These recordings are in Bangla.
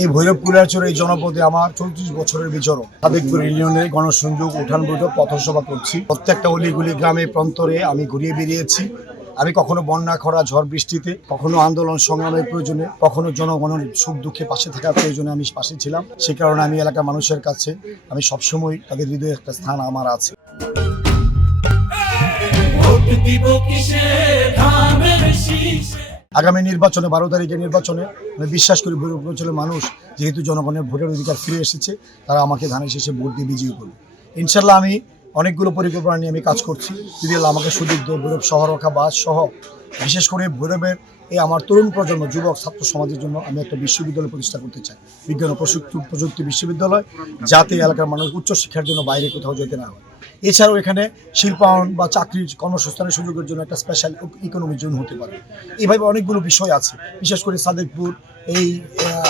এই ভৈরব কুলিয়ারচর এই জনপদে আমার 34 বছরের বিচরণ। সাদেকপুর ইউনিয়নে গণসংযোগ, উঠান বৈঠক, পথসভা করছি। প্রত্যেকটা অলিগুলি গ্রামে প্রান্তরে আমি ঘুরিয়ে বেরিয়েছি। আমি কখনো বন্যা, খরা, ঝড় বৃষ্টিতে, কখনো আন্দোলন সংগ্রামের প্রয়োজনে, কখনো জনগণের সুখ দুঃখে পাশে থাকার প্রয়োজনে আমি পাশে ছিলাম। সে কারণে আমি এলাকার মানুষের কাছে আমি সবসময় তাদের হৃদয়ে একটা স্থান আমার আছে। আগামী নির্বাচনে 12 তারিখের নির্বাচনে আমি বিশ্বাস করি ভৈরব অঞ্চলের মানুষ যেহেতু জনগণের ভোটের অধিকার ফিরে এসেছে, তারা আমাকে ধানের শেষে ভোট দিয়ে বিজয়ী করবে। ইনশাল্লাহ আমি অনেকগুলো পরিকল্পনা নিয়ে আমি কাজ করছি। যদি আল্লাহ আমাকে সুযোগ দেয়, ভৈরব শহর রক্ষা বাস সহ বিশেষ করে ভৈরবের এই আমার তরুণ প্রজন্ম, যুবক ছাত্র সমাজের জন্য আমি একটা বিশ্ববিদ্যালয় প্রতিষ্ঠা করতে চাই, বিজ্ঞান ও প্রযুক্তি বিশ্ববিদ্যালয়, যাতে এলাকার মানুষ উচ্চশিক্ষার জন্য বাইরে কোথাও যেতে না হয়। এছাড়াও এখানে শিল্পায়ন বা চাকরির কর্মসংস্থানের সুযোগের জন্য একটা স্পেশাল ইকোনমি জোন হতে পারে। এইভাবে অনেকগুলো বিষয় আছে। বিশেষ করে সাদেকপুর, এই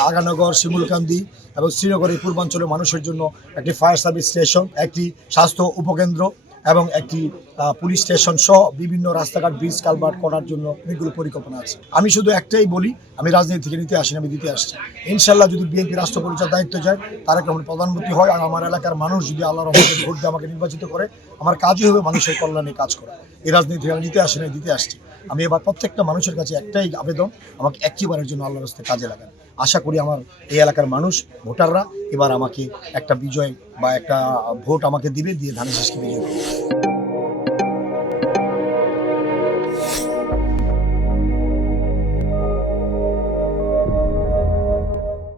আগানগর, শিমুলকান্দি এবং শ্রীনগরের পূর্বাঞ্চলের মানুষের জন্য একটি ফায়ার সার্ভিস স্টেশন, একটি স্বাস্থ্য উপকেন্দ্র এবং একটি পুলিশ স্টেশন সহ বিভিন্ন রাস্তাঘাট, ব্রিজ, কালভার্ট করার জন্য অনেকগুলো পরিকল্পনা আছে। আমি শুধু একটাই বলি, আমি রাজনীতি থেকে নিতে আসিনি, আমি দিতে আসছি। ইনশাল্লাহ যদি বিএনপি রাষ্ট্র পরিচালনার দায়িত্ব যায়, তারেক রহমান প্রধানমন্ত্রী হয়, আর আমার এলাকার মানুষ যদি আল্লাহর রহমতে ভোট দিয়ে আমাকে নির্বাচিত করে, আমার কাজই হবে মানুষের কল্যাণে কাজ করা। এই রাজনীতি থেকে আমি নিতে আসিনি, দিতে আসছি। আমি এবার প্রত্যেকটা মানুষের কাছে একটাই আবেদন, আমাকে একটিবারের জন্য আল্লাহর রাস্তায় কাজে লাগান। আশা করি আমার এই এলাকার মানুষ, ভোটাররা এবার আমাকে একটা বিজয় বা একটা ভোট আমাকে দিবে, দিয়ে ধানের শীষকে বিজয় করবে।